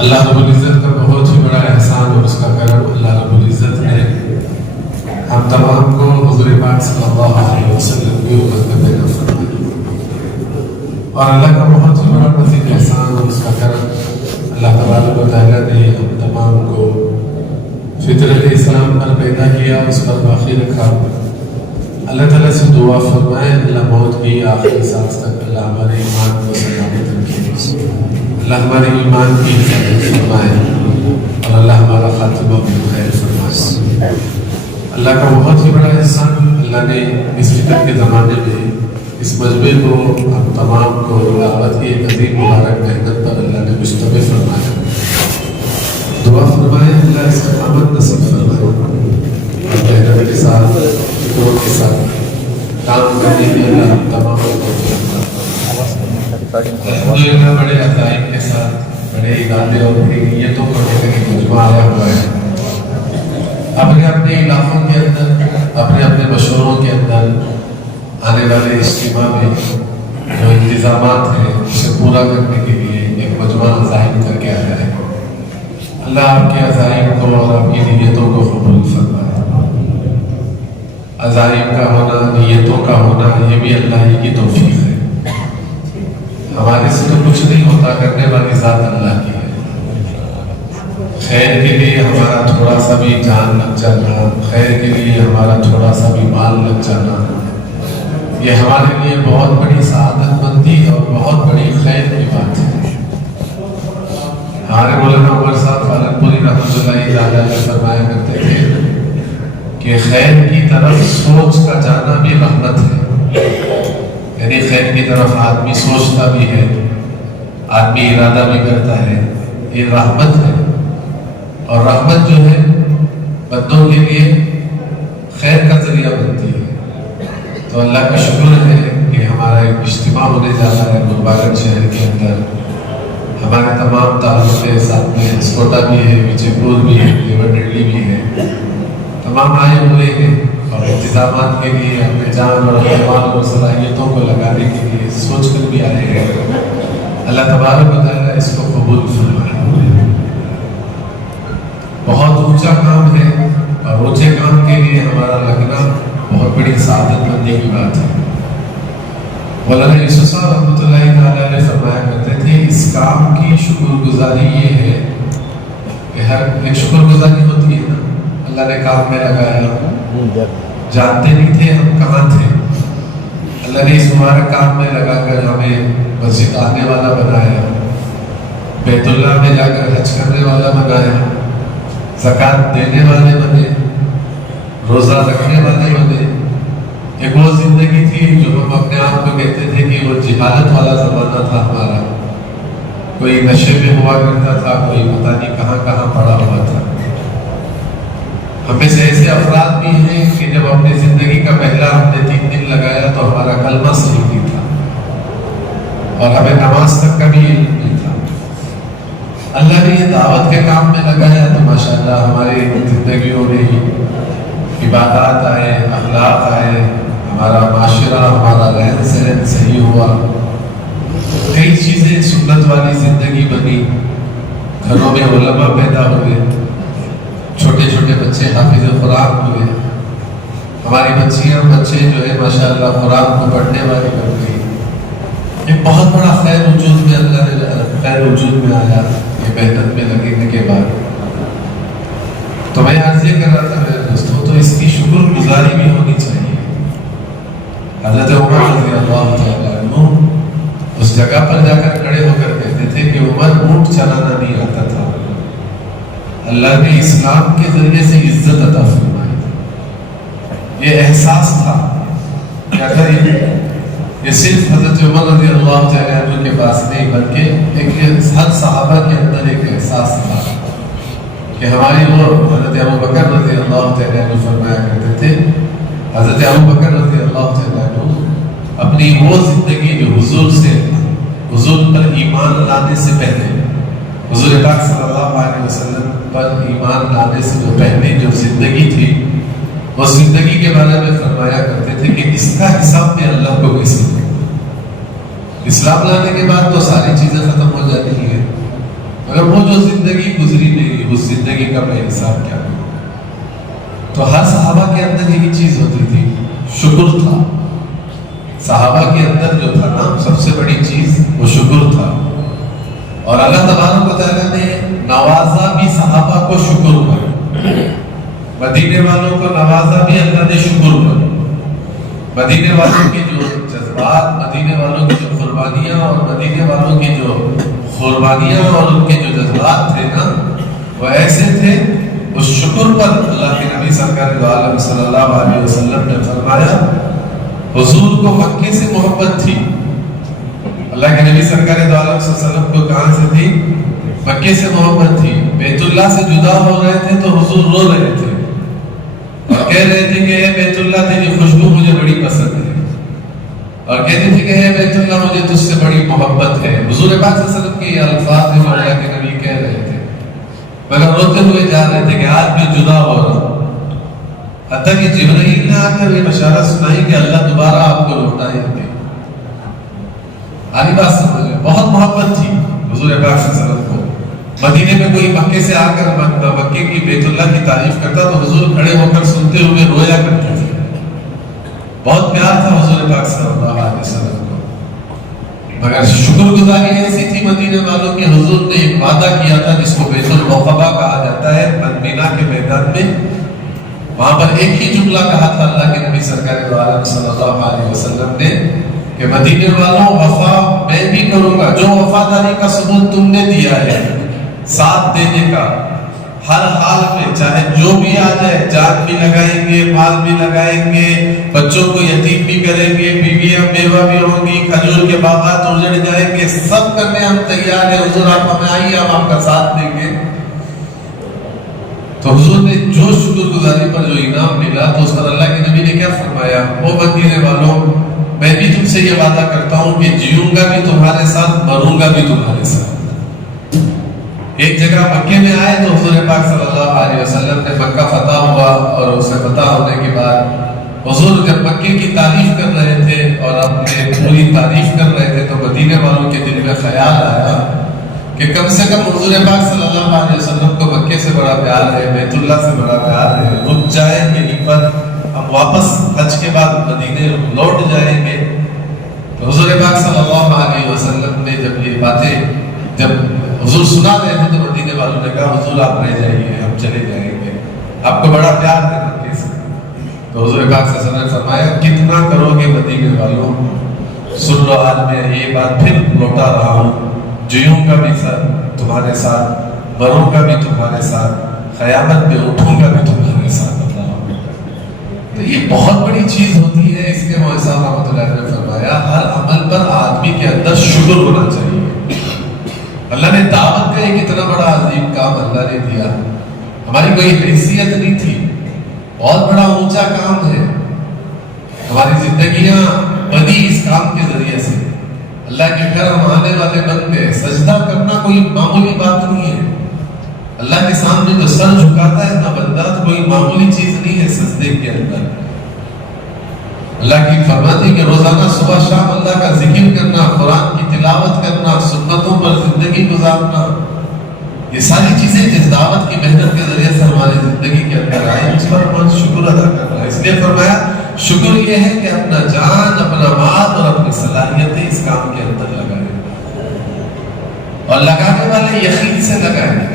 اللہ رب العزت کا بہت ہی بڑا احسان اور اس کا کرم، اللہ رب العزت نے ہم تمام کو حضور پاک صلی اللہ علیہ وسلم کی امت میں پیدا فرمایا، اور اللہ کا بہت ہی بڑا مزید احسان اور اس کا کرم، اللہ تبارک و تعالیٰ نے ہم تمام کو فطرت اسلام پر پیدا کیا، اس پر باقی رکھا۔ اللہ تعالیٰ سے دعا فرمائے اللہ موت کی آخری سانس تک اللہ ہمارے ایمان کو سلامت رکھے، اللہ ہمارے ایمان کی حفاظت فرمائے، اور اللہ ہمارا خاتمہ بالخیر فرمائے۔ اللہ کا بہت ہی بڑا احسان، اللہ نے اس فطر کے زمانے میں اس مجمع کو ہم تمام کو دعوت کی ایک عظیم مبارک محنت پر اللہ نے مشتمل فرمایا۔ دعا فرمائے اللہ استقامت نصیب فرمائے، اور محنت کے ساتھ فکر کے ساتھ کام کرنے کے اللہ ہم تمام کو الحمدللہ بڑے عزائم کے ساتھ بڑے ارادے اور بڑی نیتوں کو لے کر ایک مجمع آیا ہوا ہے۔ اپنے اپنے علاقوں کے اندر، اپنے اپنے مشوروں کے اندر آنے والے اجتماع میں جو انتظامات ہیں اسے پورا کرنے کے لیے ایک مجمع عزائم کر کے آیا ہے۔ اللہ آپ کے عزائم کو اور آپ کی نیتوں کو قبول فرمائے۔ عزائم کا ہونا، نیتوں کا ہونا، یہ بھی اللہ ہی کی توفیق ہے۔ ہمارے سے تو کچھ نہیں ہوتا، کرنے والی ذات اللہ کی ہے۔ خیر کے لیے ہمارا تھوڑا سا بھی جان لگ جانا، خیر کے لیے ہمارا تھوڑا سا بھی مال لگ جانا، یہ ہمارے لیے بہت بڑی سعادت مندی اور بہت بڑی خیر کی بات ہے۔ ہمارے مولانا عمر صاحب پالنپوری رحمۃ اللہ علیہ فرمایا کرتے تھے کہ خیر کی طرف سوچ کا جانا بھی رحمت ہے، یعنی خیر کی طرف آدمی سوچتا بھی ہے، آدمی ارادہ بھی کرتا ہے، یہ رحمت ہے۔ اور رحمت جو ہے بندوں کے لیے خیر کا ذریعہ بنتی ہے۔ تو اللہ کا شکر ہے کہ ہمارا ایک اجتماع ہونے جا رہا ہے مبارک شہر کے اندر۔ ہمارے تمام تعلق کے ساتھ میں اسکوٹا بھی ہے، وجے پور بھی ہے، لیور ڈنڈی بھی ہے، تمام آئے ہوئے ہیں اور انتظامات کے لیے اپنے جان اور اعمال اور صلاحیتوں کو لگانے کے لیے سوچ کر بھی آئے ہیں۔ اللہ تبارک و تعالیٰ اس کو قبول فرمائے۔ بہت اونچا کام ہے، اور اونچے کام کے لیے ہمارا لگنا بہت بڑی سعادت مندی کی بات ہے۔ مولانا یوسف صاحب رحمۃ اللہ علیہ فرمایا کرتے تھے اس کام کی شکر گزاری یہ ہے کہ ہر ایک شکر گزاری ہوتی ہے نا، اللہ نے کام میں لگایا، جانتے نہیں تھے ہم کہاں تھے، اللہ نے اس مبارک کام میں لگا کر ہمیں مسجد آنے والا بنایا، بیت اللہ میں جا کر حج کرنے والا بنایا، زکوٰۃ دینے والے بنے، روزہ رکھنے والے بنے۔ ایک وہ زندگی تھی جو ہم اپنے آپ کو کہتے تھے کہ وہ جہالت والا زمانہ تھا ہمارا، کوئی نشے میں ہوا کرتا تھا، کوئی پتہ نہیں کہاں کہاں پڑا ہوا تھا۔ ہم میں سے ایسے افراد بھی ہیں کہ جب اپنی زندگی کا پہلا ہم نے 3 دن لگایا تو ہمارا کلمہ صحیح نہیں تھا، اور ہمیں نماز تک کا بھی علم نہیں تھا۔ اللہ نے یہ دعوت کے کام میں لگایا تو ماشاءاللہ ہماری زندگیوں میں ہی عبادات آئے، اخلاق آئے، ہمارا معاشرہ، ہمارا رہن سہن صحیح ہوا، کئی چیزیں سنت والی زندگی بنی، گھروں میں علماء پیدا ہوئے، چھوٹے چھوٹے بچے حافظ قرآن ہوئے، ہماری بچیاں بچے جو ہے ماشاءاللہ قرآن کو پڑھنے والی بن گئی۔ ایک بہت بڑا خیر وجود میں اللہ نے خیر وجود میں آیا یہ محنت میں لگنے کے بعد۔ تو میں عرض یہ کر رہا تھا میرے دوستوں، تو اس کی شکر گزاری بھی ہونی چاہیے۔ حضرت عمر رضی اللہ تعالیٰ عنہ اس جگہ پر جا کر کھڑے ہو کر کہتے تھے کہ عمر اونٹ چلانا نہیں آتا تھا، اللہ نے اسلام کے ذریعے سے عزت عطا فرمائی۔ یہ احساس تھا کہ اگر یہ صرف حضرت عمر رضی اللہ تعالیٰ عنہ کے پاس نہیں بلکہ ایک ہر صحابہ کے اندر ایک احساس تھا کہ ہماری وہ حضرت ابو بکر رضی اللہ تعالیٰ عنہ فرمایا کرتے تھے، حضرت ابو بکر رضی اللہ تعالیٰ عنہ اپنی وہ زندگی جو حضور پر ایمان لانے سے پہلے، حضور پاک صلی اللہ علیہ وسلم پر ایمان لانے سے جو پہلے جو زندگی تھی، وہ زندگی کے بارے میں فرمایا کرتے تھے کہ اس کا حساب میں اللہ کو کسی نے، اسلام لانے کے بعد تو ساری چیزیں ختم ہو جاتی ہیں، مگر وہ جو زندگی گزری میری، اس زندگی کا میں حساب کیا کروں؟ تو ہر صحابہ کے اندر یہی چیز ہوتی تھی، شکر تھا. صحابہ کے اندر جو تھا نا سب سے بڑی چیز وہ شکر تھا. اور اللہ تبارک و تعالیٰ نے نوازا بھی صحابہ کو شکر پر. مدینے والوں کو نوازا بھی اللہ نے شکر پر. مدینے والوں کے جو جذبات، مدینے والوں کی جو قربانیاں اور مدینے والوں کی جو قربانیاں اور ان کے جو جذبات تھے نا وہ ایسے تھے. اس شکر پر اللہ کے نبی سرکار دو عالم صلی اللہ علیہ وسلم نے فرمایا حضور کو مکے سے محبت تھی. اللہ کے نبی سرکار دو عالم صلی اللہ علیہ وسلم کو کہاں سے تھی؟ مکے سے محبت تھی. بیت اللہ سے جدا ہو رہے تھے تو حضور رو رہے تھے اور کہہ رہے تھے کہ اے بیت اللہ تیری خوشبو مجھے بڑی پسند ہے، اور کہتے تھے کہ اے بیت اللہ مجھے تجھ سے بڑی محبت ہے. حضور پاک صلی اللہ علیہ وسلم کے یہ الفاظ جو اللہ کے نبی کہہ رہے تھے مگر روتے ہوئے جا رہے تھے کہ آج میں جدا ہو رہا ہوں. حتیٰ کہ جبرائیل نے آ کر یہ بشارت سنائی کہ اللہ دوبارہ آپ کو لوٹائیں گے. آنی بات سمجھے، بہت محبت تھی حضور پاک صلی اللہ علیہ وسلم کو. مدینے میں کوئی مکے سے آ کر مکے کی بیت اللہ کی تعریف کرتا تو حضور کھڑے ہو کر سنتے ہوئے رویا کرتے تھے. بہت پیار تھا حضور پاک صلی اللہ علیہ وسلم کو. مگر شکر گزاری ایسی تھی مدینے والوں کی، حضور نے ایک وعدہ کیا تھا جس کو بیت العقبہ کہا جاتا ہے، مینا کے میدان میں. وہاں پر ایک ہی جملہ کہا تھا اللہ کے نبی سرکار دو عالم صلی اللہ علیہ وسلم نے کہ مدینے والوں وفا میں بھی کروں گا. جو وفاداری کا ثبوت تم نے دیا ہے، ساتھ دینے کا ہر حال میں، چاہے جو بھی آ جائے، جان بھی لگائیں گے، مال بھی لگائیں گے، بچوں کو یتیم بھی کریں گے، بیویاں بیوہ بھی ہوں گی، کھجور کے باغات اجڑ جائیں گے، سب کرنے ہم تیار ہیں. حضور آپ ہمیں آئیے، ہم آپ کا ساتھ دیں گے. تو حضور نے جو شکر گزاری پر جو انعام ملا تو اس پر اللہ کے نبی نے کیا فرمایا؟ وہ مدینے والوں میں بھی تم سے یہ وعدہ کرتا ہوں کہ جیوں گا بھی تمہارے ساتھ، مروں گا بھی تمہارے ساتھ. ایک جگہ مکے میں آئے تو حضور پاک صلی اللہ علیہ وسلم نے مکہ فتح ہوا، اور اسے فتح ہونے کے بعد حضور جب مکے کی تعریف کر رہے تھے اور اپنے پوری تعریف کر رہے تھے تو مدینے والوں کے دل میں خیال آیا کہ کم سے کم حضور پاک صلی اللہ علیہ وسلم کو مکے سے بڑا پیار ہے، بیت اللہ سے بڑا پیار ہے. رک جائیں یہیں پر، ہم واپس حج کے بعد مدینے لوٹ جائیں گے. تو حضور پاک صلی اللہ علیہ وسلم نے جب یہ باتیں جب حضور سنا رہے تھے تو مدینے والوں نے کہا حضور آپ رہ جائیے، ہم چلے جائیں گے، آپ کو بڑا پیار ہے مکے سے. تو حضور پاک صلی اللہ علیہ وسلم نے فرمایا کتنا کرو گے مدینے والوں؟ سن لو آج میں یہ بات پھر لوٹا رہا ہوں، جیوں گا بھی تمہارے ساتھ، مروں گا بھی تمہارے ساتھ، قیامت میں اٹھوں گا بھی تمہارے ساتھ. تو یہ بہت بڑی چیز ہوتی ہے. اس کے مولوی صاحب رحمۃ اللہ علیہ نے فرمایا ہر عمل پر آدمی کے اندر شکر ہونا چاہیے. اللہ نے دعوت کا ایک اتنا بڑا عظیم کام اللہ نے دیا، ہماری کوئی حیثیت نہیں تھی، بہت بڑا اونچا کام ہے. ہماری زندگیاں بنی اس کام کے ذریعے سے. اللہ کے گھر ہم آنے والے بندے، سجدہ کرنا کوئی معمولی بات نہیں ہے. اللہ کے سامنے جو سر جھکاتا ہے نا بندہ تو کوئی معمولی چیز نہیں ہے. سجدے کے اندر اللہ کی فرماتی کہ روزانہ صبح شام اللہ کا ذکر کرنا، قرآن کی تلاوت کرنا، سنتوں پر زندگی گزارنا، یہ ساری چیزیں جس دعوت کی محنت کے ذریعے سے ہماری زندگی کے اندر آئے اس پر ہم شکر ادا کرنا ہے. اس لیے فرمایا شکر یہ ہے کہ اپنا جان، اپنا مال اور اپنی صلاحیتیں اس کام کے اندر لگائیں، اور لگانے والے یقین سے لگائیں،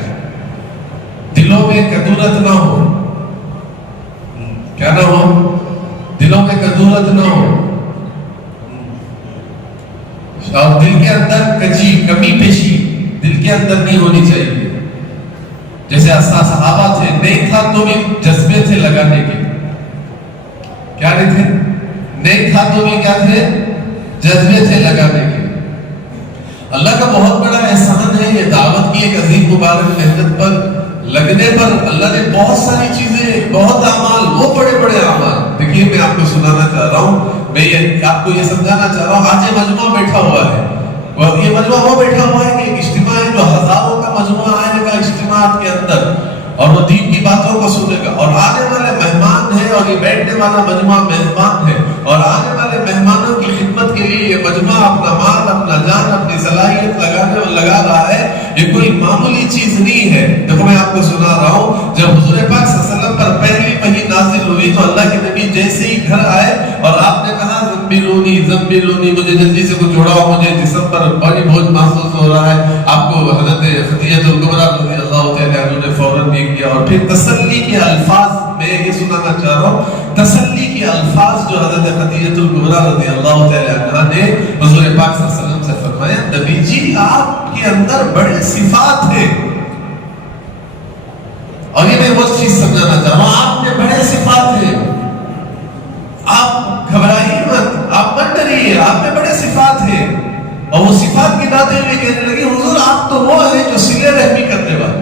دلوں میں کدورت نہ ہو. کیا نہ ہو؟ دلوں میں کدورت نہ ہو، اور دل کے اندر کمی پیشی دل کے اندر نہیں ہونی چاہیے. جیسے صحابہ تھے، نہیں تھا تو بھی جذبے تھے لگانے کے. کیا نہیں تھے؟ نہیں تھا تو بھی کیا تھے؟ جذبے تھے لگانے کے. اللہ کا بہت بڑا احسان ہے یہ دعوت کی ایک عظیم مبارک محنت پر لگنے پر. اللہ نے بہت ساری چیزیں، بہت اعمال، وہ بڑے بڑے اعمال. دیکھیے میں آپ کو سنانا چاہ رہا ہوں، میں آپ کو یہ سمجھانا چاہ رہا ہوں. آج یہ مجموعہ بیٹھا ہوا ہے، یہ مجموعہ وہ بیٹھا ہوا ہے کہ ایک اجتماع ہے جو ہزاروں کا مجموعہ آئے گا اجتماعات کے اندر، اور وہ دین کی باتوں کو سنے گا. اور آنے والے مہمان ہیں، اور یہ بیٹھنے والا مجموعہ میزبان ہے، اور آنے والے مہمانوں کی خدمت کے لیے یہ مجموعہ اپنا مال، اپنا جان، اپنی صلاحیت لگا رہا ہے. یہ کوئی معمولی چیز نہیں کو سنا رہا ہوں، جب حضور پاک صلی اللہ علیہ وسلم پر پہلی وحی نازل ہوئی تو اللہ کے نبی جیسے ہی گھر آئے اور آپ نے کہا زمبلونی زمبلونی، مجھے جلدی سے کچھ جوڑاؤ، مجھے جسم پر بڑی بوجھ محسوس ہو رہا ہے. آپ کو حضرت خدیجہ الکبریٰ رضی اللہ تعالیٰ عنہ نے فوراً یہ کیا، اور پھر تسلی کے الفاظ میں یہ سنانا چاہ رہا ہوں، تسلی کے الفاظ جو حضرت خدیجہ الکبریٰ رضی اللہ تعالیٰ عنہ نے حضور پاک صلی اللہ علیہ وسلم سے فرمایا، نبی جی آپ کے اندر بڑے صفات ہیں. اور یہ میں وہ چیز سمجھانا چاہ رہا ہوں، آپ میں بڑے صفات ہیں، آپ گھبرائیے مت، آپ مت ڈریے، آپ میں بڑے صفات ہیں. اور وہ صفات کی داتے ہوئے کہنے لگے، حضور آپ تو وہ ہیں جو صلہ رحمی کرنے والے،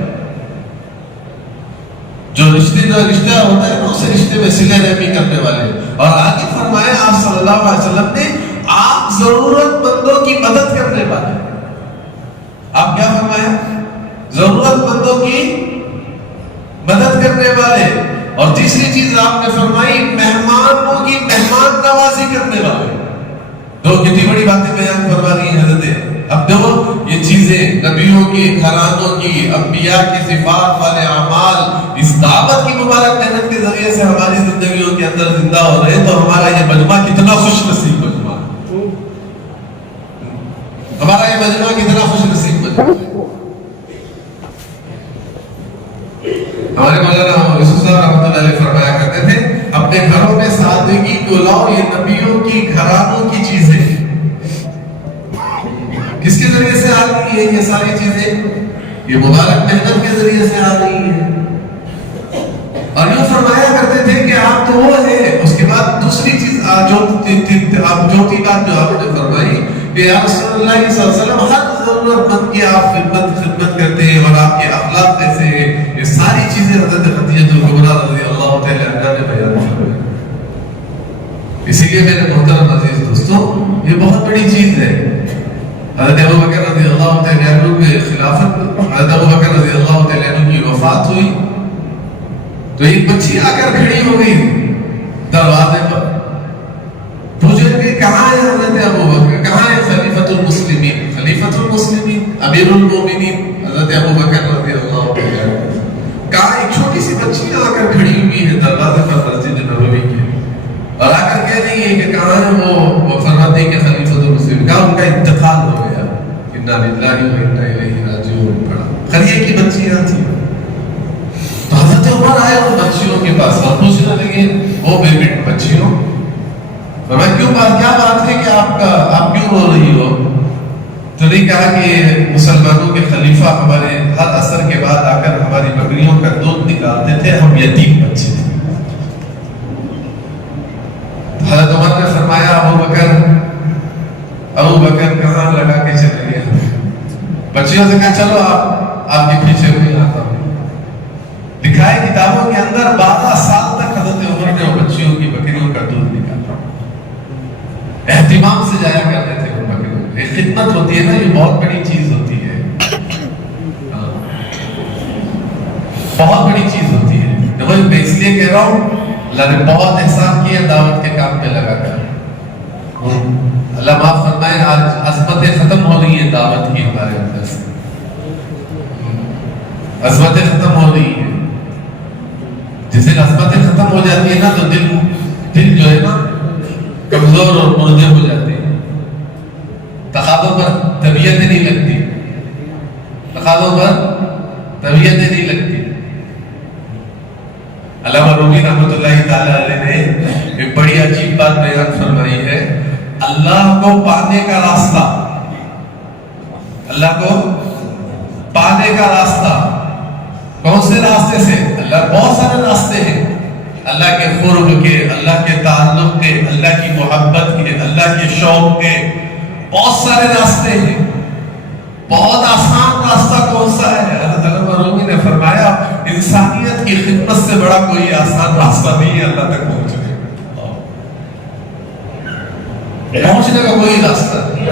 جو رشتہ ہوتا ہے نا، اس رشتے میں صلہ رحمی کرنے والے. اور آگے فرمایا آپ صلی اللہ علیہ وسلم نے، آپ ضرورت مندوں کی مدد کرنے والے. آپ کیا فرمایا؟ ضرورت مندوں کی مدد کرنے والے. اور تیسری چیز آپ نے فرمائی، مہمانوں کی مہمان نوازی کرنے والے. دو کتنی بڑی باتیں بیان فرما رہی ہیں حضرت. اب دیکھو یہ چیزیں نبیوں کی، گھرانوں کی، انبیاء کی صفات والے اعمال اس دعوت کی مبارک محنت کے ذریعے سے ہماری زندگیوں کے اندر زندہ ہو رہے ہیں، تو ہمارا یہ مجمع کتنا خوش نصیب مجمع، ہمارا یہ مجمع کتنا خوش نصیب مجمع. ہمارے مولانا یوسف صاحب رحمۃ اللہ علیہ فرمایا کرتے تھے، اپنے گھروں میں سادگی کو لاؤ، یہ نبیوں کی گھرانوں کی چیزیں. کس کے ذریعے سے آ رہی ہے یہ ساری چیزیں؟ یہ مبارک محنت کے ذریعے سے آ رہی ہے. اور یوں فرمایا کرتے تھے کہ آپ تو وہ ہیں. اس کے بعد دوسری چیز چوتھی بات جو آپ نے فرمائی کہ یا رسول اللہ صلی اللہ علیہ وسلم، ہر ضرورت مند کی آپ خدمت کرتے ہیں اور آپ کے اخلاق ایسے ہیں. یہ ساری چیزیں حضرت خدیجہ الکبریٰ رضی اللہ تعالی عنہا نے بیان فرمائی. اسی لیے میرے محترم عزیز دوستوں، یہ بہت بڑی چیز ہے. حضرت ابوبکر رضی اللہ تعالی عنہ کی خلافت، حضرت ابوبکر رضی اللہ تعالی عنہ کی وفات ہوئی تو ایک بچی آ کر کھڑی ہو گئی دروازے پر. پوچھے کہ کہاں ہے حضرت ابوبکر، کہاں ہے خلیفۃ المسلمین، خلیفۃ المسلمین امیر المومنین حضرت ابوبکر رضی اللہ تعالی عنہ. کہاں ایک چھوٹی سی بچی آ کر کھڑی ہوئی ہے دروازے پر مسجد نبوی کے، اور آ کر کہہ رہی ہے کہ کہاں ہے وہ فرماتے ہیں کہ خلیفۃ المسلمین. کہا ان کا انتقال ہو گیا، انا للہ و انا الیہ راجعون پڑھا. خلیفہ کی بچیاں تھیں. تو حضرت عمر آئے ان بچیوں کے پاس اور پوچھنے لگے، وہ بیٹی بچیوں، فرمایا کیوں کیا بات ہے کہ آپ کیوں رو رہی ہو؟ تو نے کہا کہ مسلمانوں کے خلیفہ ہمارے ہر عصر کے بعد آ کر ہماری بکریوں کا دودھ نکالتے تھے، ہم یتیم بچے تھے. حضرت عمر نے فرمایا ابو بکر کہاں لگا کے چلے گئے؟ بچیوں سے کہا چلو آپ کے پیچھے میں آتا ہوں. دکھائے کتابوں کے اندر 12 سال تک حضرت عمر نے بچیوں کی بکریوں کا دودھ نکالا. اہتمام سے جایا کرتے تھے وہ بکریوں. ایک خدمت ہوتی ہے نا، یہ بہت بڑی چیز ہوتی ہے، بہت بڑی چیز ہوتی ہے. دیکھو میں اس لیے کہہ رہا ہوں، اللہ نے بہت احسان کیا دعوت کے کام پہ لگا کر. اللہ معاف فرمائے، آج عظمتیں ختم ہو رہی ہیں دعوت کی ہمارے اندر سے، عظمتیں ختم ہو رہی ہیں. جس دن عظمتیں ختم ہو جاتی ہیں نا تو دل جو ہے نا کمزور اور مردے ہو جاتے ہیں. تقاضوں پر طبیعتیں نہیں لگتی، تقاضوں پر طبیعتیں نہیں لگتی. علامہ رومی رحمۃ اللہ تعالی علیہ نے ایک بڑی عجیب بات بیان فرمائی ہے، اللہ کو پانے کا راستہ، اللہ کو پانے کا راستہ کون سے راستے سے؟ اللہ بہت سارے راستے ہیں، اللہ کے قرب کے، اللہ کے تعلق کے، اللہ کی محبت کے، اللہ کے شوق کے، بہت سارے راستے ہیں. بہت آسان راستہ کون سا ہے؟ حضرت علامہ رومی نے فرمایا انسانیت کی خدمت سے بڑا کوئی آسان راستہ نہیں ہے اللہ تک پہنچنے کا کوئی راستہ نہیں.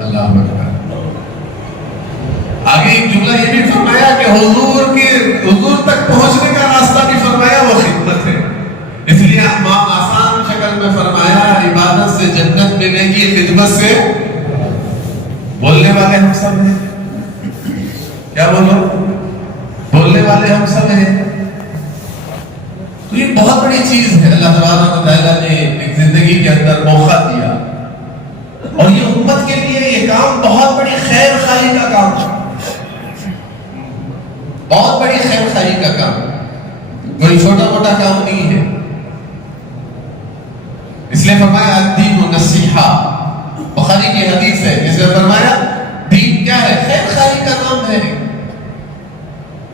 اللہ اکبر. آگے ایک جملہ یہ بھی فرمایا کہ حضور تک پہنچنے کا راستہ بھی فرمایا وہ خدمت ہے. اس لیے آسان شکل میں فرمایا عبادت سے جنت ملے گی، خدمت سے. بولنے والے ہم سب ہیں، کیا بولو؟ والے ہم سب ہیں. تو یہ بہت بڑی چیز ہے. اللہ تبارک و تعالیٰ نے ایک زندگی کے اندر موقع دیا اور یہ امت کے لیے یہ کام بہت بڑی خیر خواہی کا کام ہے. بہت بڑی خیر خواہی کا کام، کوئی چھوٹا موٹا کام نہیں ہے. اس لیے فرمایا الدین نصیحہ، بخاری کی حدیث ہے، اس میں فرمایا دین کیا ہے؟ خیر خواہی کا نام ہے.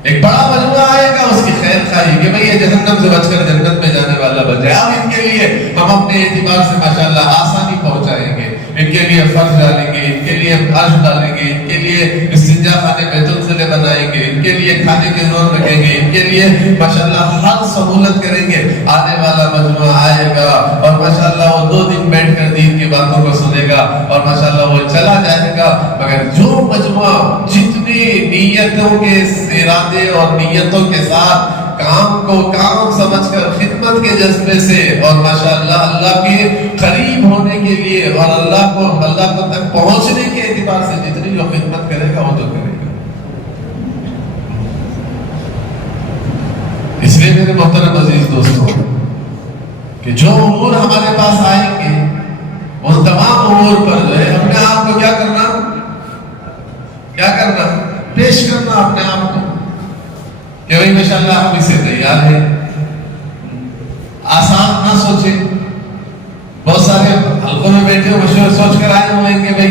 ایک بڑا مجموعہ آئے گا اس کی خیر خواہی کہ بھئی یہ جہنم سے بچ کر جنت میں جانے والا بن جائے. اب ان کے لیے ہم اپنے اعتبار سے ماشاءاللہ آسانی پہنچائیں گے. ان کے لیے فرض ڈالیں گے، ان کے لیے عرش ڈالیں گے، ان کے لیے استنجا خانے بیت الخلا بنائیں گے، ان کے لیے کھانے کے زور رکھیں گے، ان کے لیے ماشاءاللہ ہر سہولت کریں گے. آنے والا مجموعہ آئے گا اور ماشاءاللہ وہ 2 دن بیٹھ کر دین کی باتوں کو سنے گا اور ماشاءاللہ وہ چلا جائے گا. مگر جو مجموعہ جتنی نیتوں کے ارادے اور نیتوں کے ساتھ کام کو کام سمجھ کر خدمت کے جذبے سے اور ماشاءاللہ اللہ کے قریب ہونے کے لیے اور اللہ کو تک پہنچنے کے اعتبار سے جتنی جو خدمت کرے گا وہ تو کرے گا. اس لیے میرے محترم عزیز دوستوں کہ جو امور ہمارے پاس آئیں گے ان تمام امور پر جو ہے اپنے آپ کو کیا کرنا پیش کرنا اپنے آپ کو کہ بھئی ماشاءاللہ ہم اسے تیار ہیں. آسان نہ سوچیں. بہت سارے حلقوں میں بیٹھے مشورے سوچ کر آئے ہوئے کہ بھئی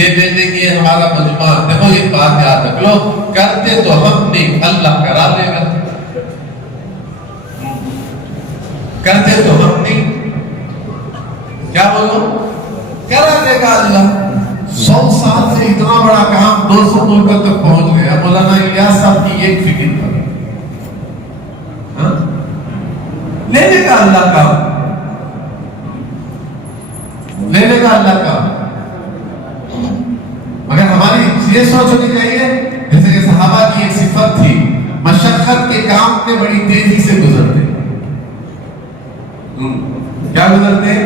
یہ لے لیں گے ہمارا مجموعہ. دیکھو ایک بات یاد رکھ لو، کرتے تو ہم نہیں، اللہ کرا لے گا. کرتے تو ہم نہیں، کیا بولو، کرا لے گا اللہ. 100 سال سے اتنا بڑا کام 200 ملکوں تک پہنچ گیا. مولانا الیاس صاحب کی ایک فکر پر لے لے گا اللہ کا، لے لے گا اللہ کا. مگر ہماری یہ سوچ ہونی چاہیے جیسے کہ صحابہ کی ایک صفت تھی، مشقت کے کام میں بڑی تیزی سے گزرتے. کیا گزرتے؟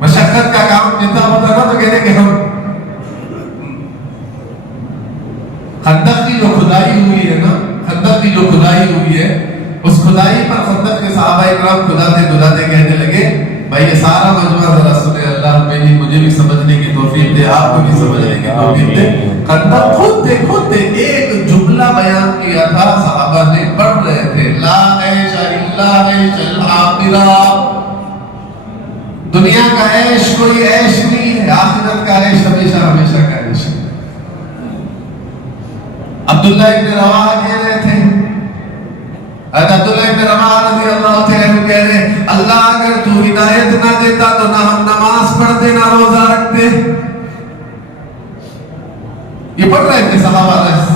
مشقت کا کام جتنا ہوتا نا تو کہتے کہ ہم خندق کی جو کھدائی ہوئی ہے نا، خندق کی جو کھدائی ہوئی ہے اس کھدائی پر خندق کے صحابہ اکرام کھداتے کہنے لگے بھائی یہ سارا مجموعہ ذرا سنے، اللہ مجھے بھی سمجھنے کی توفیق دے، آپ کو بھی سمجھنے کی توفیق دے. خندق خود دے ایک جملہ بیان کیا تھا، صحابہ نے پڑھ رہے تھے، لا عیش الا عیش الآخرہ. دنیا کا عیش کوئی عیش نہیں ہے، آخرت کا عیش ہمیشہ ہمیشہ کا عیش ہے. عبداللہ ابن رواحہ کہہ رہے تھے، عبداللہ ابن رواحہ رضی اللہ تعالیٰ کہہ رہے اللہ اگر تو ہدایت نہ دیتا تو نہ ہم نماز پڑھتے نہ روزہ رکھتے. یہ پڑھ رہے تھے صحابہ رس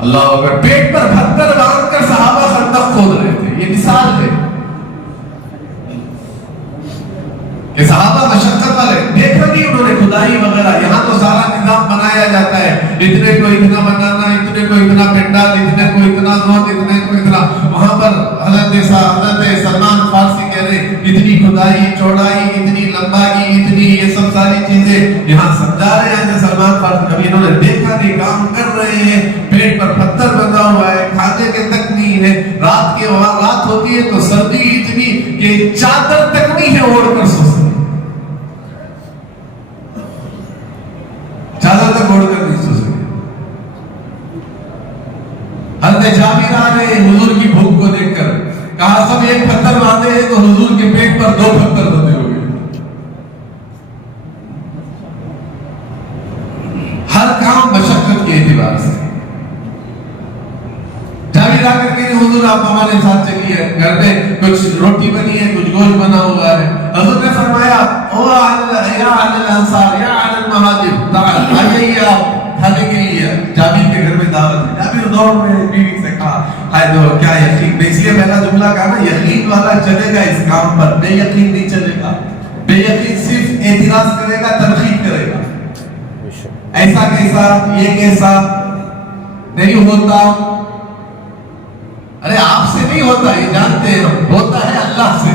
اللہ اگر پیٹ پر پتھر باندھ کر صحابہ خندق کھود رہے تھے. یہ مثال ہے کہ صحابہ مشقت والے دیکھا نہیں انہوں نے کھدائی وغیرہ. یہاں تو سارا نظام بنایا جاتا ہے، اتنے کو اتنا بنانا، اتنے کو اتنا پنڈال، اتنے کو اتنا روڈ، اتنے کو اتنا. وہاں پر حضرت سلمان فارسی کہہ رہے اتنی کھدائی، چوڑائی، اتنی لمبائی، اتنی یہ سب ساری چیزیں یہاں سمجھا رہے ہیں. سلمان فارسی کبھی انہوں نے دیکھا نہیں، کام کر رہے ہیں، پیٹ پر پتھر بندھا ہوا ہے، کھانے کے تک نہیں ہے. رات کے وہاں رات ہوتی ہے تو سردی اتنی کہ چادر تک نہیں ہے اوڑھ کر سو سکتے، چادر تک اوڑھ کر نہیں سو سکتے. حضرت جابر آ رہے حضور کی بھوک کو دیکھ کر کہا سب ایک پتھر باندھے ہیں تو حضور کے پیٹ پر 2 پتھر بندھے ہو گئے. ہر کام مشقت کے اعتبار سے. جابر آ کر کہ حضور آپ ہمارے ساتھ چلیے، گھر میں کچھ روٹی بنی ہے، کچھ گوشت بنا ہوا ہے. حضور نے فرمایا او یا اہل الانصار یا اہل المہاجر تعال، آئیے آپ کھانے کے لیے. جابر کے گھر میں دعوت ہے. جابر دوڑ میں بیوی سے کہا ہائے دو کیا یقین، میں اس لیے پہلا جملہ کہا نا یقین والا چلے گا اس کام پر، بے یقین نہیں چلے گا. بے یقین صرف اعتراض کرے گا، تنقید کرے گا، ایسا کیسا، یہ کیسا نہیں ہوتا. ارے آپ سے نہیں ہوتا، یہ جانتے ہیں ہم، ہوتا ہے اللہ سے.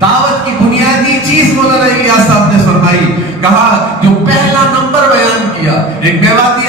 دعوت کی بنیادی چیز مولانا الیاس صاحب نے فرمائی، کہا جو پہلا نمبر بیان کیا، ایک میواتی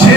6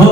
2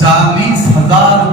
40,000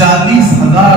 40,000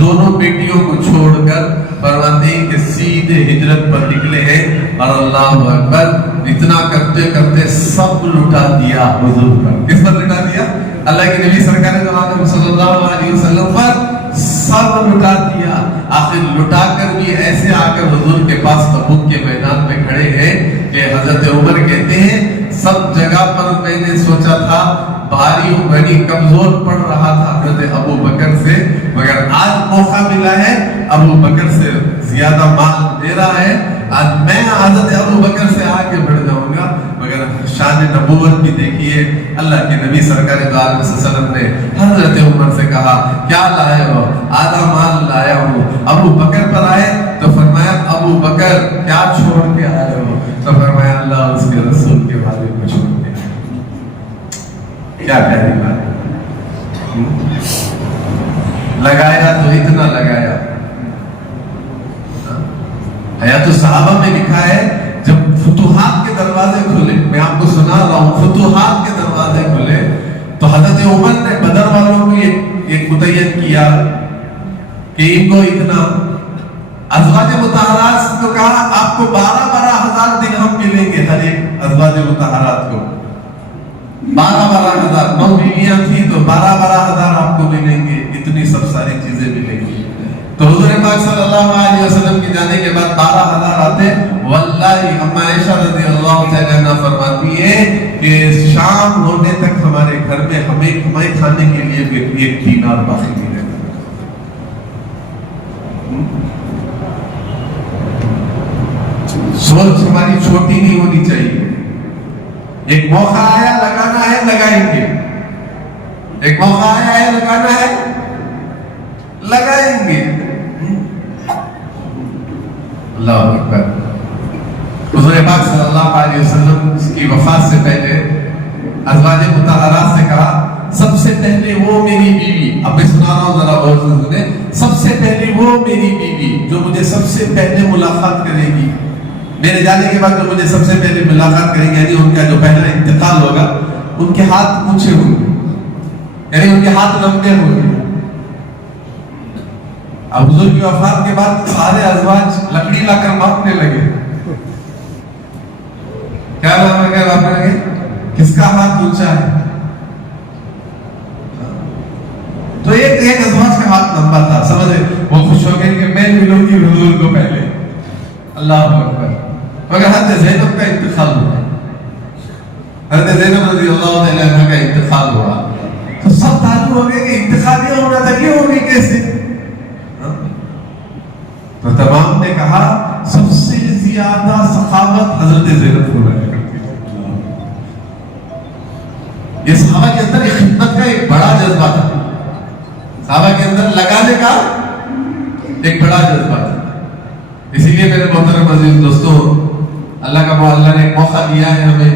دونوں بیٹیوں کو چھوڑ کر فرماتے ہیں کہ سیدھے ہجرت پر نکلے ہیں اور اللہ اکبر اتنا کرتے کرتے سب لٹا دیا حضور پر. کس پر لٹا دیا؟ اللہ کے نبی سرکار دو عالم صلی اللہ علیہ وسلم پر سب لٹا دیا. آخر لٹا کر بھی ایسے آ کر حضور کے پاس تبوک کے میدان میں کھڑے ہیں کہ حضرت عمر کہتے ہیں سب جگہ پر میں نے سوچا تھا بھاری بڑی کمزور پڑ رہا تھا حضرت ابو بکر سے، مگر آج موقع ملا ہے ابو بکر سے زیادہ مال دے رہا ہے، آج میں حضرت ابو بکر سے آگے بڑھ جاؤں گا. مگر شان نبوت بھی دیکھیے، اللہ کے نبی سرکار دو عالم صلی اللہ علیہ وسلم نے حضرت عمر سے کہا کیا لائے ہو؟ آدھا مال لایا ہوں. ابو بکر پر آئے تو فرمایا ابو بکر کیا چھوڑ کے آئے ہو؟ تو فرمایا اللہ اس کے رسول کے بارے میں چھوڑ کے. کیا پیاری بات، لگایا تو اتنا لگایا. حیات الصحابہ میں لکھا ہے جب فتوحات کے دروازے کھلے، میں آپ کو سنا رہا ہوں، فتوحات کے دروازے کھلے تو حضرت عمر نے بدر والوں کو ایک متعین کیا کہ ان کو اتنا. ازواج مطہرات کو کہا آپ کو 12,000 درہم ملیں گے ہر ایک ازواج مطہرات کو. 12,000 9 بیویاں تھی تو 12,000 آپ کو ملیں گے. اتنی سب ساری چیزیں ملیں گی. تو حضور پاک صلی اللہ علیہ وسلم کی جانے کے بعد 12,000 آتے. واللہ اما عائشہ رضی اللہ تعالیٰ عنہ فرماتی ہے کہ شام ہونے تک ہمارے گھر میں ہمیں کھانے کے لیے ایک دینار باقی نہیں رہتا. سوچ ہماری چھوٹی نہیں ہونی چاہیے. ایک موقع آیا لگانا ہے لگائیں گے، ایک موقع آیا ہے لگانا ہے لگائیں گے. اللہ اکبر. حضور پاک صلی اللہ علیہ وسلم کی وفات سے پہلے ازواج مطہرات سے کہا سب سے پہلے وہ میری بیوی، اب میں سنا رہا ہوں ذرا غور سے سنیں، سب سے پہلے وہ میری بیوی جو مجھے سب سے پہلے ملاقات کرے گی، میرے جانے کے بعد جو مجھے سب سے پہلے ملاقات کریں گے، یعنی ان کا جو پہلا انتقال ہوگا ان کے ہاتھ اونچے ہوں گے، یعنی ان کے ہاتھ لمبے ہوں گے. اب حضور کی وفات کے بعد سارے ازواج لکڑی لا کر مانگنے لگے. کیا مانگنے لگے؟ کس کا ہاتھ اونچا ہے؟ تو ایک ازواج کا ہاتھ لمبا تھا. سمجھے وہ خوش ہو گئے کہ میں ملوں گی حضور کو پہلے. اللہ اکبر. مگر حضرت زینب کا انتقال ہوا، حضرت زینب رضی اللہ تعالیٰ عنہ کا انتقال ہوا تو سب تعلق ہو گئے کہ انتقال یہ ہونا تھا، یہ ہوگی کیسے؟ تو تمام نے کہا سب سے زیادہ سخاوت حضرت زینب کو رہا کرتی ہے. یہ صحابہ کے اندر ایک خدمت کا ایک بڑا جذبہ تھا، صحابہ کے اندر لگانے کا ایک بڑا جذبہ تھا. اسی لیے میرے محترم عزیز دوستوں، اللہ نے ایک موقع دیا ہے ہمیں.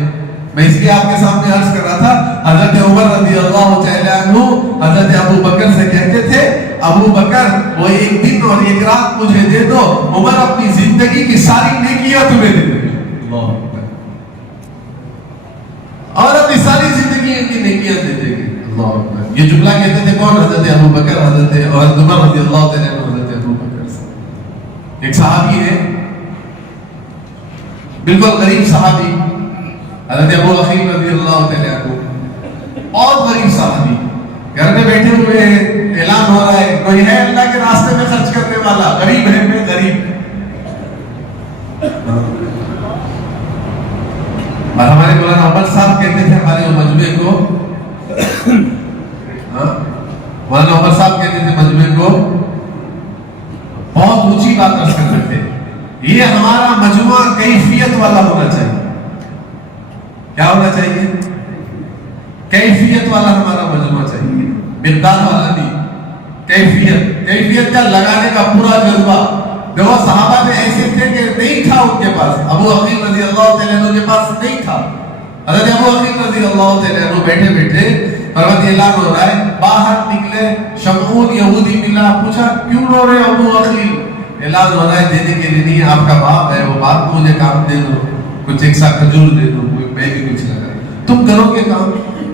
میں اس لیے آپ کے سامنے عرض کر رہا تھا، حضرت عمر رضی اللہ تعالیٰ عنہ حضرت ابو بکر سے کہتے تھے ابو بکر وہ ایک دن اور ایک رات مجھے دے دو، عمر اپنی زندگی کی ساری نیکیاں تمہیں دے دیں گے. اور اپنی ساری زندگی کی نیکیاں دے دیں گے. اللہ اکبر. یہ جملہ کہتے تھے کون؟ حضرت ابو بکر حضرت عمر رضی اللہ تعالیٰ عنہ حضرت ابو بکر سے. ایک صحابی ہے بالکل غریب صحابی، حضرت ابو عقیل رضی اللہ تعالیٰ عنہ، بہت غریب صحابی، گھر میں بیٹھے ہوئے ہیں، اعلان ہو رہا ہے کوئی ہے اللہ کے راستے میں خرچ کرنے والا، غریب ہے میں غریب. اور ہمارے مولانا عمر صاحب کہتے تھے ہمارے مجمع کو، مولانا عمر صاحب کہتے تھے مجمع کو بہت اونچی بات عرض کرتے تھے، یہ ہمارا مجموعہ کیفیت والا ہونا چاہیے. کیا ہونا چاہیے؟ کیفیت والا ہمارا مجموعہ چاہیے، مقدار والا نہیں. کیفیت کا لگانے کا پورا جذبہ. دیکھو صحابہ میں ایسے تھے کہ نہیں تھا ان کے پاس، ابو عقیل رضی اللہ تعالیٰ عنہ کے پاس نہیں تھا. حضرت ابو عقیل رضی اللہ تعالیٰ عنہ بیٹھے بیٹھے فرماتے اعلان ہو رہا ہے، باہر نکلے شمعون یہودی ملا، پوچھا کیوں رو رہے ابو عقیل؟ اعلان ہو رہا ہے دینے کے لیے نہیں، آپ کا باپ ہے، وہ باپ کو مجھے کام دے دو، کچھ ایک سا کھجور دے دو، میں بھی کچھ لگا. تم کرو گے کام؟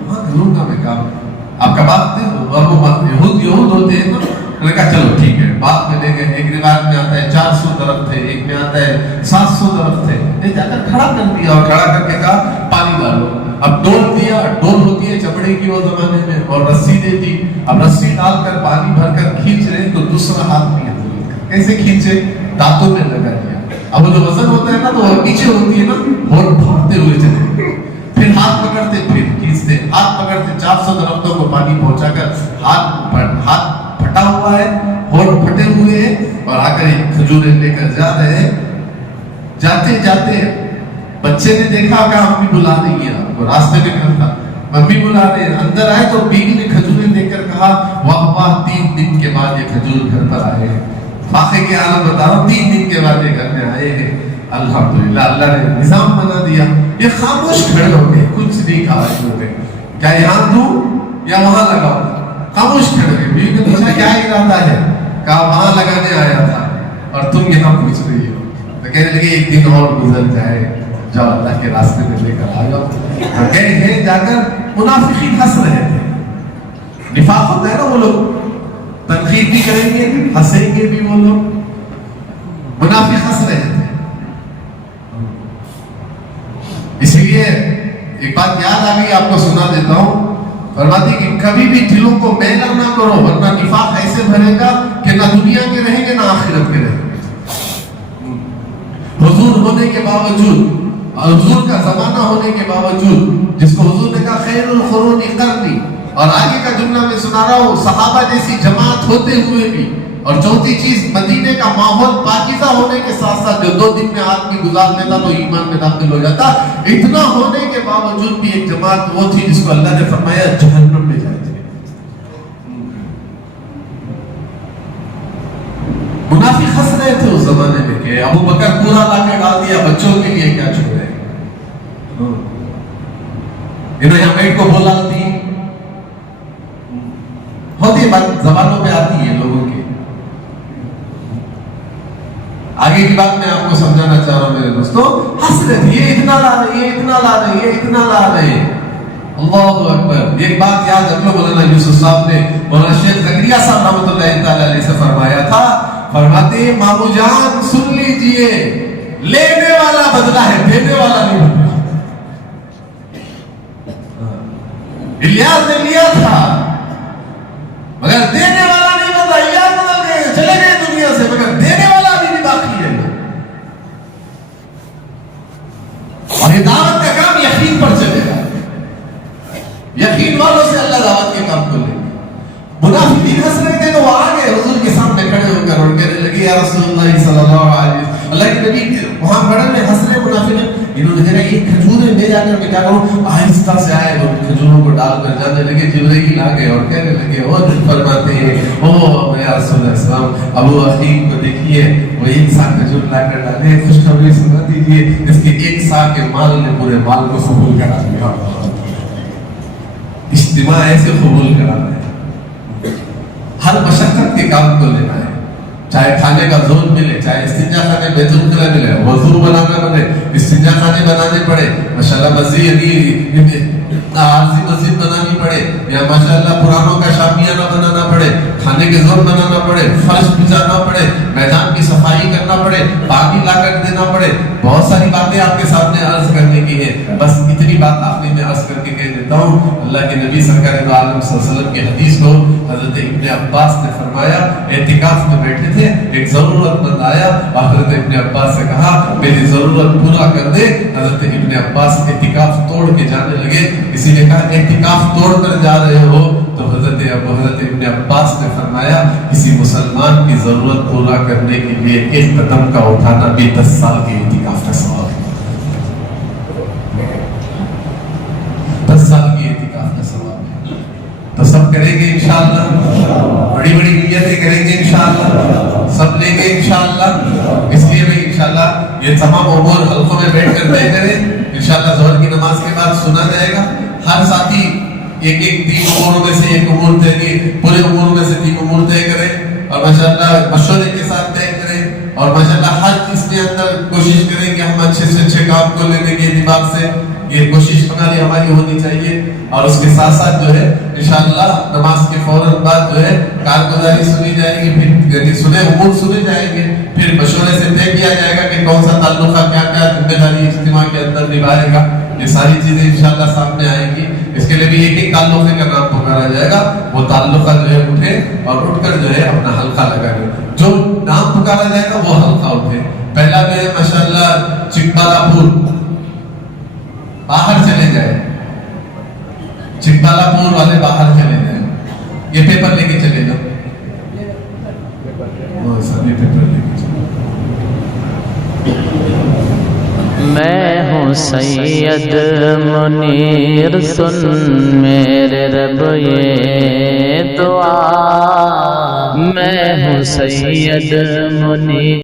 ہاں کروں گا میں کام. آپ کا باپ دے دو. اور وہ یہود ہوتے ہیں نے کہا چلو ٹھیک ہے، بعد میں لے گئے. ایک روایت میں آتا ہے 400 درخت تھے، ایک میں آتا ہے 700 درخت تھے. یہ جا کر کھڑا کر دیا اور کھڑا کر کے کہا پانی ڈالو. اب ڈول دیا، ڈول ہوتی ہے چمڑے کی وہ زمانے میں، اور رسی دے دی. اب رسی ڈال کر پانی بھر کر کھینچ رہے تو دوسرا ہاتھ نہیں ہے، کیسے کھینچے؟ دانتوں میں لگا دیا. اب وہ جو وزن ہوتا ہے نا تو وہ نیچے ہوتی ہے نا، اور بھاگتے ہوئے چلے. پھر ہاتھ پکڑتے، پھر کھینچتے، ہاتھ پکڑتے. 400 درختوں کو پانی پہنچا کر ہاتھ پھٹا ہوا ہے، ہونٹ پھٹے ہوئے ہیں، اور آ کر ایک کھجوریں لے کر جا رہے ہیں. جاتے جاتے بچے نے دیکھا کہ امی بلا رہی ہیں، وہ راستے میں گھر تھا، ممی بلا رہے ہیں. اندر آئے تو بیوی نے کھجوریں دے کر کہا واہ واہ، 3 دن کے بعد یہ کھجور گھر پر آئے ہیں. واقعے کے عالم بتا رہا ہوں، 3 دن کے بعد یہ گھر میں آئے ہیں. الحمدللہ اللہ نے نظام بنا دیا. یہ خاموش کھڑے ہو گئے، کچھ نہیں کہا. کیا یہاں دوں یا وہاں لگاؤں؟ خاموش کھڑے گئے. بیوی نے پوچھا کیا ارادہ ہے؟ کہا وہاں لگانے آیا تھا اور تم یہاں پوچھ رہی ہو. تو کہنے لگے ایک دن اور گزر جائے، جاؤ اللہ کے راستے میں لے کر آ جاؤ. گئے ہیں، جا کر منافقین ہنس رہے تھے. نفاق ہوتا ہے نا، وہ لوگ تنقید بھی کریں گے، ہنسیں گے بھی. وہ لوگ منافق ہنس رہے تھے. اس لیے ایک بات یاد آ گئی، آپ کو سنا دیتا ہوں. فرماتی کہ کبھی بھی دلوں کو میلا نہ کرو، ورنہ نفاق ایسے بھرے گا کہ نہ دنیا کے رہیں گے نہ آخرت کے رہیں گے. حضور ہونے کے باوجود، حضور کا زمانہ ہونے کے باوجود، جس کو حضور نے کہا خیر القرون قرنی، اور آگے کا جملہ میں سنا رہا ہوں، صحابہ جیسی جماعت ہوتے ہوئے بھی. اور چوتھی چیز، مدینے کا ماحول پاکیزہ ہونے کے ساتھ ساتھ جو 2 دن میں آدمی گزار لیتا تو ایمان میں داخل ہو جاتا. اتنا ہونے کے باوجود بھی ایک جماعت وہ تھی جس کو اللہ نے فرمایا جہنم میں جائے تھے. منافق ہنس رہے تھے اس زمانے میں کہ ابو بکر پورا لا کے ڈال دیا، بچوں کے لیے کیا چھوڑے. انہوں نے ہمیں کو بولا تھی، ہوتی بات زبانوں پہ آتی ہے لوگوں کی. آگے کی بات میں آپ کو سمجھانا چاہ رہا ہوں میرے دوستو. ہنس رہے تھے، یہ اتنا لا رہے، یہ اتنا لا رہے، یہ اتنا لا رہے. اللہ اکبر. ایک بات یاد رکھ لو، مولانا یوسف صاحب نے مولانا شیخ زکریا صاحب رحمۃ اللہ تعالی علیہ سے فرمایا تھا. فرماتے مامو جان سن لیجئے، لینے والا بدلا ہے، دینے والا نہیں بدلا. الیاس نے لیا تھا مگر دینے والا نہیں بدلا. الیاس بدل گئے، چلے گئے دنیا سے، مگر دینے والا ابھی بھی باقی ہے. اور یہ دعوت کا کام یقین پر چلے گا. یقین والوں سے اللہ دعوت کے کام کو لے گا. منافقین ہنس رہے تھے تو وہ آ گئے حضور کے سامنے کھڑے ہو کر اور کہنے لگے یا رسول اللہ صلی اللہ علیہ وسلم. اللہ کے نبی وہاں کھڑے میں ہنس رہے منافقین. انہوں نے کہا یہ کھجوریں لے جا کر میں کیا کروں. آہستہ سے آئے اور کھجوروں کو ڈال کر جانے لگے. جبرائیل آ گئے اور کہنے لگے او فرماتے ہیں او یا رسول اللہ صلی اللہ علیہ وسلم، ابو عقیق کو دیکھیے، وہ 1 سا کھجور لا کر ڈالے، خوشخبری سنا دیجیے، اس کے 1 سا کے مال نے پورے مال کو قبول کرا دیا. اجتماع ایسے قبول کرانا ہے. ہر مشقت کے کام کو لینا ہے، چاہے کھانے کا زون ملے، چاہے استنجا خانے بیت الخلا ملے، وضو بنانا پڑے، استنجا خانے بنانے پڑے، ماشاءاللہ عارضی مسجد بنانی پڑے، یا ماشاءاللہ پرانوں کا شامیانہ بنانا پڑے، کھانے کے زون بنانا پڑے، فرش بچھانا پڑے، میدان کی صفائی کرنا پڑے، پانی لا کر دینا پڑے. بہت ساری باتیں آپ کے سامنے عرض کرنے کی ہیں. بس اتنی بات آخری میں عرض کر کے کہہ دیتا ہوں. اللہ کے نبی سرکار دو عالم صلی اللہ علیہ وسلم کی حدیث کو حضرت ابن عباس نے فرمایا. اعتکاف میں بیٹھے تھے، ایک ضرورت مند آیا اور حضرت ابن عباس سے کہا میری ضرورت پورا کر دے. حضرت ابن عباس اعتکاف توڑ کے جانے لگے. کسی نے کہا اعتکاف توڑ کر جا رہے ہو؟ تو حضرت ابن عباس نے فرمایا کسی مسلمان کی ضرورت پورا کرنے کے لیے 1 قدم کا اٹھانا بھی 10 سال کے اعتکاف کا ثواب ہے. 10 سال کی اعتکاف کا ثواب ہے. تو سب کریں گے انشاءاللہ، بڑی بڑی نیتیں کریں گے انشاءاللہ، سب لیں گے انشاءاللہ. اس لیے میں انشاءاللہ یہ تمام امور حلقوں میں بیٹھ کر طے کریں. انشاءاللہ ظہر کی نماز کے بعد سنا جائے گا. ہر ساتھی ایک 3 امور میں سے 1 امور طے کرے، پورے امور میں سے 3 امور طے کریں اور ماشاءاللہ مشورے کے ساتھ طے کریں. اور ماشاءاللہ ہر چیز کے اندر کوشش کریں کہ ہم اچھے سے اچھے کام کو لینے کے اعتبار سے یہ کوشش ہماری ہونی چاہیے. اور اس کے ساتھ ساتھ جو ہے انشاءاللہ نماز کے فوراً بعد جو ہے کارگزاری سنی جائے گی, پھر امور سنے جائیں گے, پھر مشورے سے طے کیا جائے گا کہ کون سا تعلقہ کیا کیا ذمہ داری اجتماع کے اندر نبھائے گا. یہ ساری چیزیں انشاءاللہ سامنے آئیں گی. اس کے لیے بھی ایک تعلقے کا نام پکارا جائے گا, وہ تعلقہ جو ہے اٹھے اور اٹھ کر جو ہے اپنا حلقہ لگائے. جو نام پکارا جائے گا وہ حلقہ اٹھے. پہلا جو ہے ماشاءاللہ چکبالا پور, باہر چلے جائے, چکبالا پور والے باہر چلے جائیں. یہ پیپر لے کے چلے جاؤ, سبھی پیپر لے کے چلے. میں ہوں سید منیر, سن میرے رب یہ دعا. میں ہوں سید منیر.